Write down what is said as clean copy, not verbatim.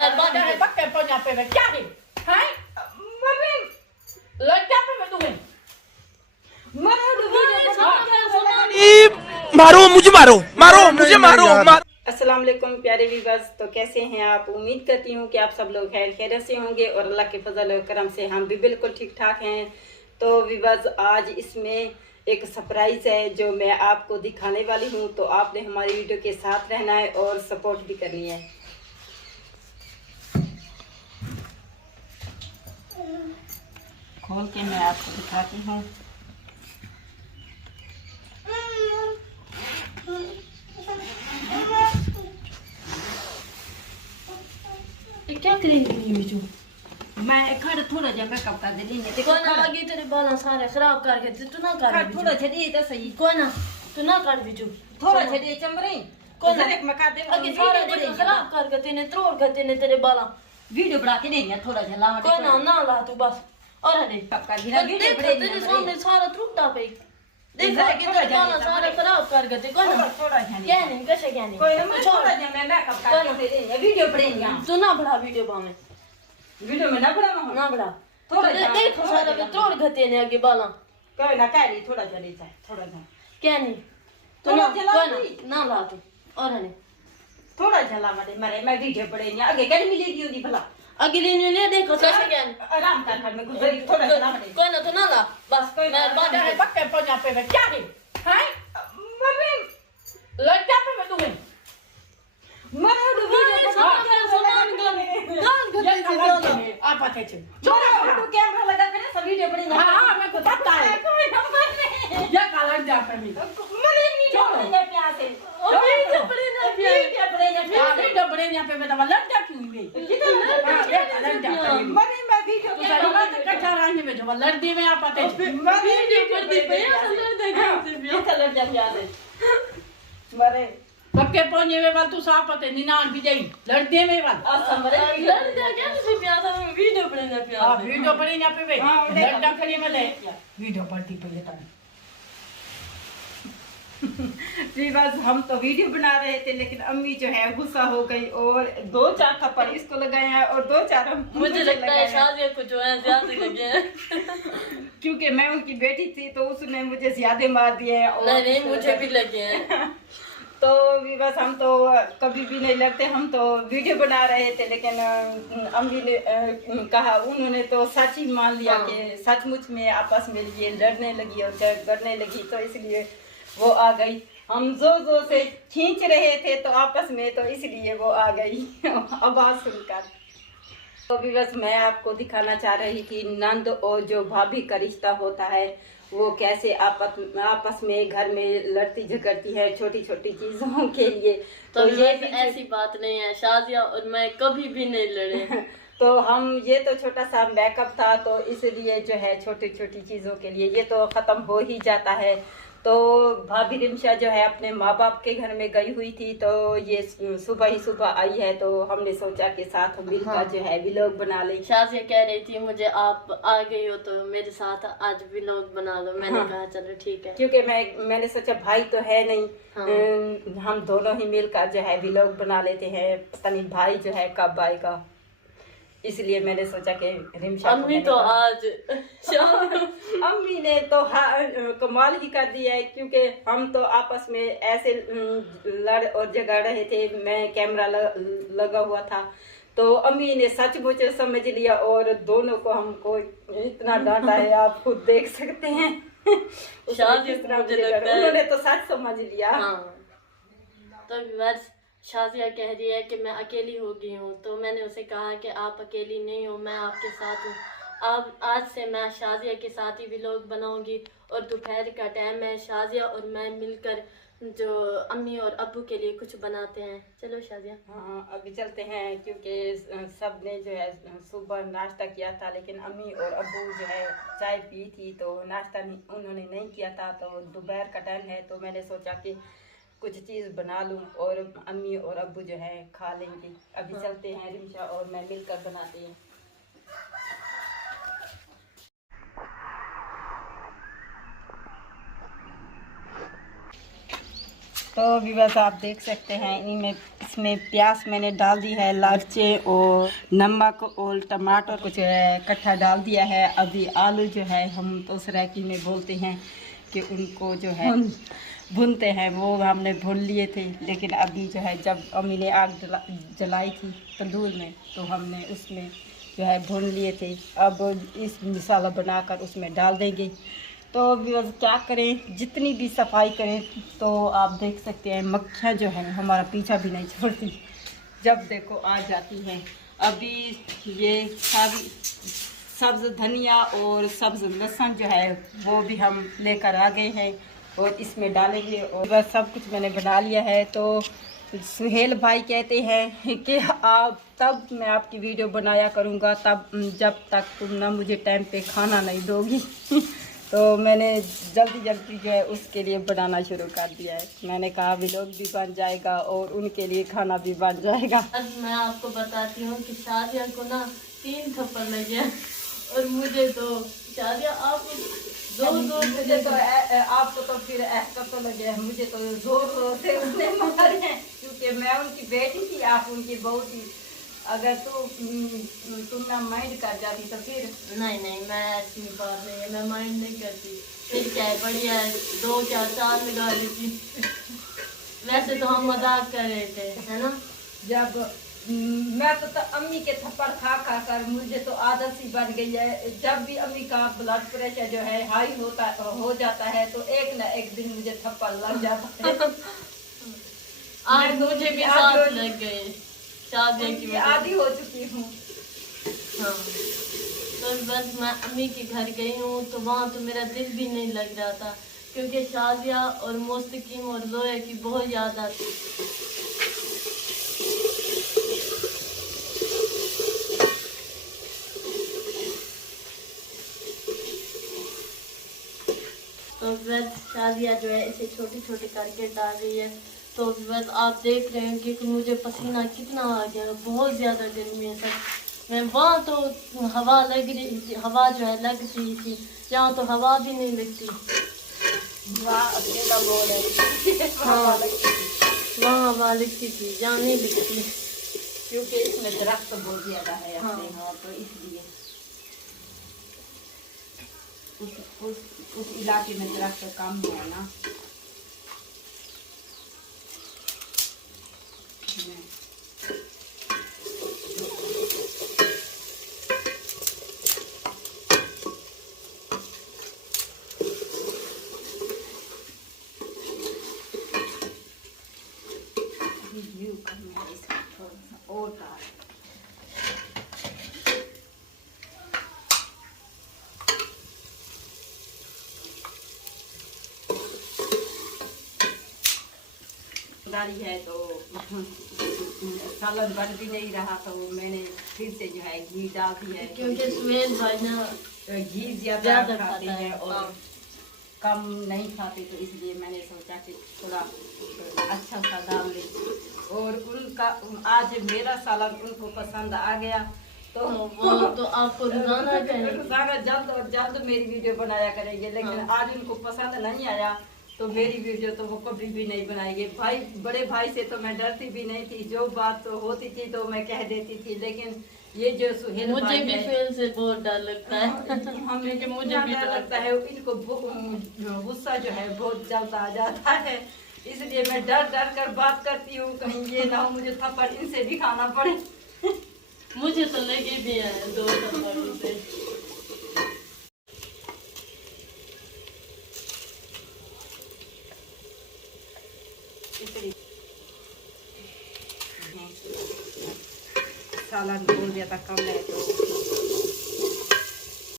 पक्के पहुंचा पे क्या है मरे लड़का पे मैं तुम्हें मारो मुझे मारो मारो मुझे मारो अस्सलाम वालेकुम प्यारे व्यूअर्स। तो कैसे हैं आप? उम्मीद करती हूँ कि आप सब लोग खैरियत से होंगे और अल्लाह के फजल और करम से हम भी बिल्कुल ठीक ठाक हैं। तो व्यूअर्स, आज इसमें एक सरप्राइज़ है जो मैं आपको दिखाने वाली हूँ। तो आपने हमारी वीडियो के साथ रहना है और सपोर्ट भी करनी है। खोल के मैं आपको दिखाती हूँ। क्या करेंगी बिजू? मैं खड़ थोड़ा जा मेकअप कर दे लेने कौन आगे तेरे बाल सारे खराब करके तू ना कर थोड़ा छड़ी तो सही। कौन तू ना कर बिजू थोड़ा छड़ी चमरे कौन एक मैं कर दे आगे सारे देखो खराब करके तेने तोड़ के तेने तेरे बाल वीडियो बना के देंगे थोड़ा सा ला कौन ना ला तू बस और हटे कर दिया वीडियो देख तेरे सामने सारा टूटा पे देख आगे तेरे बाल सारे खराब करके ते कौन थोड़ा सा क्या नहीं कैसे क्या नहीं कोई मैं छोड़ दे मैं मेकअप कर दे देंगे वीडियो बढ़ेंगे। तू ना बड़ा वीडियो बामे वीडियो में ना बड़ा ना बड़ा थोड़ा देख सारा के तोड़ के तेने आगे बाल कोई ना कह रही थोड़ा जल्दी जाए थोड़ा जा क्या नहीं तू थोड़ा ना जला कौन ना ला तू और हटे थोड़ा जला मरे मैं वीडियो बढ़ेंगे आगे गर्मी लेगी होगी भला अगले ने देखो कैसे क्या आराम कर घर में कुछ थोड़ा जला मरे कोई ना तो ना ला बस कोई मैं बात है पक्के पहुंचा पे क्या है मरे लड़का पे मैं तुम्हें मरे वीडियो आप आते थे तो कैमरा लगा के सब वीडियो बढ़ेंगे। हाँ मैं को पता है कोई नंबर ये कालर जा पे भी मरे वीडियो बढ़ेंगे प्यार से वीडियो बढ़ेंगे वीडियो बढ़ेंगे प्यार से वीडियो बड़े यहाँ पे मैं तो लड़का क्यों हुई मरे मैं वीडियो तो जरूर कच्चा रहने में जो लड़की में आप आते थे वीडियो पर दी पे अंदर देखो ये कलर जब याद है मरे पक्के पहुंचे में वाल तू साफ पते निनान भी जाई लड़के में वाल असमरे लड़ जा क्या तुझे प्यार था वीडियो बढ़ेंगे हां प्यार वीडियो बड़े यहाँ पे वे हाँ, लड़का खड़ी में ले वीडियो पड़ती पे तब जी बस हम तो वीडियो बना रहे थे लेकिन अम्मी जो है गुस्सा हो गई और 2-4 थप्पड़ इसको लगाए हैं और 2-4 मुझे लगता है शादी कुछ है ज्यादा लगे हैं क्योंकि मैं उनकी बेटी थी तो उसने मुझे ज्यादा मार दिए हैं और नहीं मुझे भी लगे हैं तो भी बस हम तो कभी भी नहीं लड़ते। हम तो वीडियो बना रहे थे लेकिन अम्मी ने कहा उन्होंने तो सच ही मान लिया कि सचमुच में आपस में ये लड़ने लगी और झगड़ने लगी तो इसलिए वो आ गई। हम जोर से खींच रहे थे तो आपस में तो इसलिए वो आ गई आवाज सुनकर। तो भी बस मैं आपको दिखाना चाह रही थी नंद और जो भाभी का रिश्ता होता है वो कैसे आपस में घर में लड़ती झगड़ती है छोटी छोटी चीजों के लिए। तो ये ऐसी बात नहीं है, शाजिया और मैं कभी भी नहीं लड़े तो हम ये तो छोटा सा मेकअप था तो इसलिए जो है छोटी छोटी चीजों के लिए ये तो खत्म हो ही जाता है। तो भाभी रिमशा जो है अपने माँ बाप के घर में गई हुई थी तो ये सुबह ही सुबह आई है तो हमने सोचा कि साथ मिलकर जो है व्लॉग बना ले। शाजिया कह रही थी मुझे आप आ गई हो तो मेरे साथ आज व्लॉग बना लो। मैंने कहा चलो ठीक है क्योंकि मैंने सोचा भाई तो है नहीं हम दोनों ही मिलकर जो है व्लॉग बना लेते हैं। पता नहीं भाई जो है कब आएगा इसलिए मैंने सोचा कि रिमशा अम्मी तो आज अम्मी ने तो कमाल ही कर दिया है क्योंकि हम तो आपस में ऐसे लड़ और झगड़ रहे थे। मैं कैमरा लगा हुआ था तो अम्मी ने सचमुच समझ लिया और दोनों को हमको इतना डांटा है आप खुद देख सकते हैं। उन्होंने तो सच समझ लिया। तो बस शाजिया कह रही है कि मैं अकेली हो गई हूँ तो मैंने उसे कहा कि आप अकेली नहीं हो, मैं आपके साथ हूँ। अब आज से मैं शाजिया के साथ ही व्लॉग बनाऊंगी और दोपहर का टाइम है। शाजिया और मैं मिलकर जो अम्मी और अब्बू के लिए कुछ बनाते हैं। चलो शाजिया। हाँ अभी चलते हैं क्योंकि सब ने जो है सुबह नाश्ता किया था लेकिन अम्मी और अब्बू जो है चाय पी थी तो नाश्ता उन्होंने नहीं किया था। तो दोपहर का टाइम है तो मैंने सोचा कि कुछ चीज़ बना लूं और अम्मी और अब्बू जो है खा लेंगे। अभी चलते हैं रिमशा और मैं मिलकर बनाते हैं। तो व्यूअर्स आप देख सकते हैं इसमें प्याज मैंने डाल दी है, लर्चे और नमक और टमाटर कुछ इकट्ठा डाल दिया है। अभी आलू जो है हम तो सराइकी में बोलते हैं कि उनको जो है भूनते हैं, वो हमने भून लिए थे। लेकिन अभी जो है जब अम्मी ने आग जलाई थी तंदूर में तो हमने उसमें जो है भून लिए थे। अब इस मसाला बनाकर उसमें डाल देंगे। तो व्यूअर्स क्या करें, जितनी भी सफाई करें तो आप देख सकते हैं मक्खियाँ जो है हमारा पीछा भी नहीं छोड़ती, जब देखो आ जाती हैं। अभी ये सब्ज़ धनिया और सब्ज़ लहसुन जो है वो भी हम लेकर आ गए हैं और इसमें डालेंगे। और बस सब कुछ मैंने बना लिया है। तो सुहेल भाई कहते हैं कि आप तब मैं आपकी वीडियो बनाया करूँगा तब जब तक तुम ना मुझे टाइम पे खाना नहीं दोगी। तो मैंने जल्दी जो है उसके लिए बनाना शुरू कर दिया है। मैंने कहा व्लॉग भी बन जाएगा और उनके लिए खाना भी बन जाएगा। आज मैं आपको बताती हूँ कि शादिया को ना 3 थप्पड़ लगे और मुझे तो शादिया आप मुझे तो आपको तो फिर ऐसा तो लगे है, मुझे तो जोर से उसने मारे हैं क्योंकि मैं उनकी बेटी थी, आप उनकी बहू थी। अगर तो तुम ना माइंड कर जाती तो फिर नहीं मैं ऐसी बात नहीं है, मैं माइंड नहीं करती। फिर क्या है, बढ़िया है, 2-4 लगा लेती। वैसे तो हम मजाक कर रहे थे, है ना। जब मैं तो अम्मी के थप्पड़ खा कर मुझे तो आदत सी बन गई है। जब भी अम्मी का ब्लड प्रेशर जो है हाई हो जाता है तो एक न एक दिन मुझे थप्पड़ लग जाता है। आज मुझे भी साथ लग गए, शादी की आदी हो चुकी हूँ। हाँ, तो बस मैं अम्मी के घर गई हूँ तो वहाँ तो मेरा दिल भी नहीं लग रहा था क्योंकि शादिया और मुस्तकीम और जोया की बहुत याद आती। तो बस शादिया जो है इसे छोटे छोटे करके डाल रही है। तो बस आप देख रहे हैं कि मुझे पसीना कितना आ गया, बहुत ज़्यादा गर्मी है सर। मैं वहाँ तो हवा लग रही थी, हवा जो है लग रही थी, यहाँ तो हवा भी नहीं लगती। हाँ, वहाँ हवा लगती थी, यहाँ नहीं लगती क्योंकि इसमें दरख्त बहुत ज़्यादा है अपने यहाँ, तो इसलिए उस इलाके में दरख्त कम है ना। व्यू करना है इसमें थोड़ा सा और डाल। डाली है तो सालन बन भी नहीं रहा तो मैंने फिर से जो है घी डाल दी है क्योंकि सुहेल भाई ना घी ज़्यादा खाते हैं और कम नहीं खाते, तो इसलिए मैंने सोचा कि थोड़ा अच्छा सा डाल ले। और उनका आज मेरा सालन उनको पसंद आ गया तो वो तो आपको रोजाना जल्द और जल्द मेरी वीडियो बनाया करेंगे। लेकिन आज उनको पसंद नहीं आया तो मेरी वीडियो तो वो कभी भी नहीं बनाएंगे। भाई बड़े भाई से तो मैं डरती भी नहीं थी, जो बात तो होती थी तो मैं कह देती थी। लेकिन ये जो सुहेल मुझे भी फेल से बहुत डर लगता है। हमें कि मुझे भी डर लगता है, इनको गुस्सा जो है बहुत जल्द आ जाता है, इसलिए मैं डर कर बात करती हूँ, कहीं ये ना हो मुझे थप्पड़ इनसे भी खाना पड़े। मुझे तो लगे भी है 2 थप्पड़ से। सालन बहुत ज़्यादा कम है तो